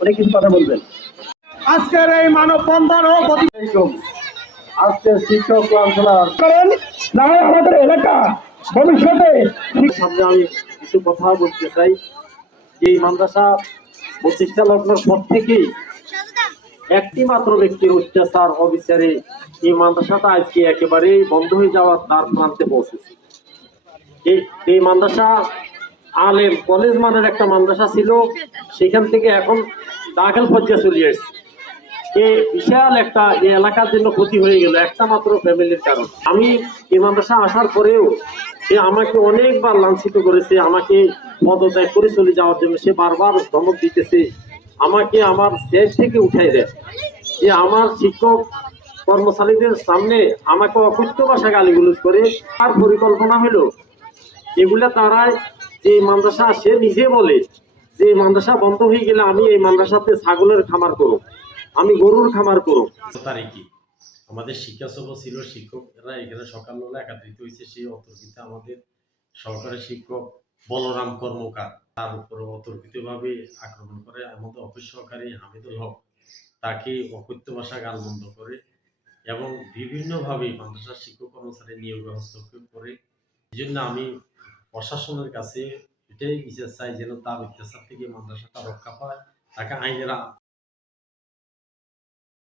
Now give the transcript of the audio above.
অনেক কিছু কথা বলবেন আজকের এই মানববন্ধন ও আজকের শিক্ষক কাউন্সিলর করেন না হয় আমাদের এলাকা ভবিষ্যতে সামনে আমি কিছু কথা বলতে চাই যে মাদ্রাসা প্রতিষ্ঠা লগ্নের পর থেকেই একটি মাত্র ব্যক্তির অত্যাচার অবিচারে এই মাদ্রাসাটা আজকে একেবারেই বন্ধ হয়ে যাওয়ার তার প্রান্তে পৌঁছেছে। এই মাদ্রাসা আলেম কলেজ মানের একটা মাদ্রাসা ছিল, সেখান থেকে এখন দাখিল পর্যায়ে চলে আসছে। এই বিশাল একটা এই এলাকার জন্য ক্ষতি হয়ে গেল একটা মাত্র ফ্যামিলির কারণ। আমি এই মাদ্রাসা আসার পরেও সে আমাকে অনেকবার লাঞ্ছিত করেছে, আমাকে পদত্যাগ করে চলে যাওয়ার জন্য সে বারবার ধমক দিতেছে, আমাকে আমার স্টেজ থেকে উঠাই দেয়, যে আমার শিক্ষক কর্মচারীদের সামনে আমাকে অকথ্য ভাষা গালিগুলোজ করে। তার পরিকল্পনা হলো এগুলা তারাই যে মাদ্রাসা সে নিজে বলে যে মাদ্রাসা বন্ধ হয়ে গেলে আমি এই মাদ্রাসাতে ছাগলের খামার করব, আমি গরুর খামার করব। তারিখে আমাদের শিক্ষা সভা ছিল, শিক্ষকরা এখানে সকালবেলা একত্রিত হয়েছে। সেই অতর্কিতে আমাদের সহকারী শিক্ষক বলরাম কর্মকার তার উপর অতর্কিতভাবে আক্রমণ করে। আমাদের অফিস সহকারী হামিদুল হক তাকে অকথ্য ভাষা গালমন্দ করে এবং বিভিন্নভাবে মাদ্রাসার শিক্ষক কর্মচারী নিয়োগে হস্তক্ষেপ করে। এই জন্য আমি প্রশাসনের কাছে এটাই বিচার চাই যেন তার অত্যাচার থেকে মাদ্রাসাটা রক্ষা পায়, তাকে আইনের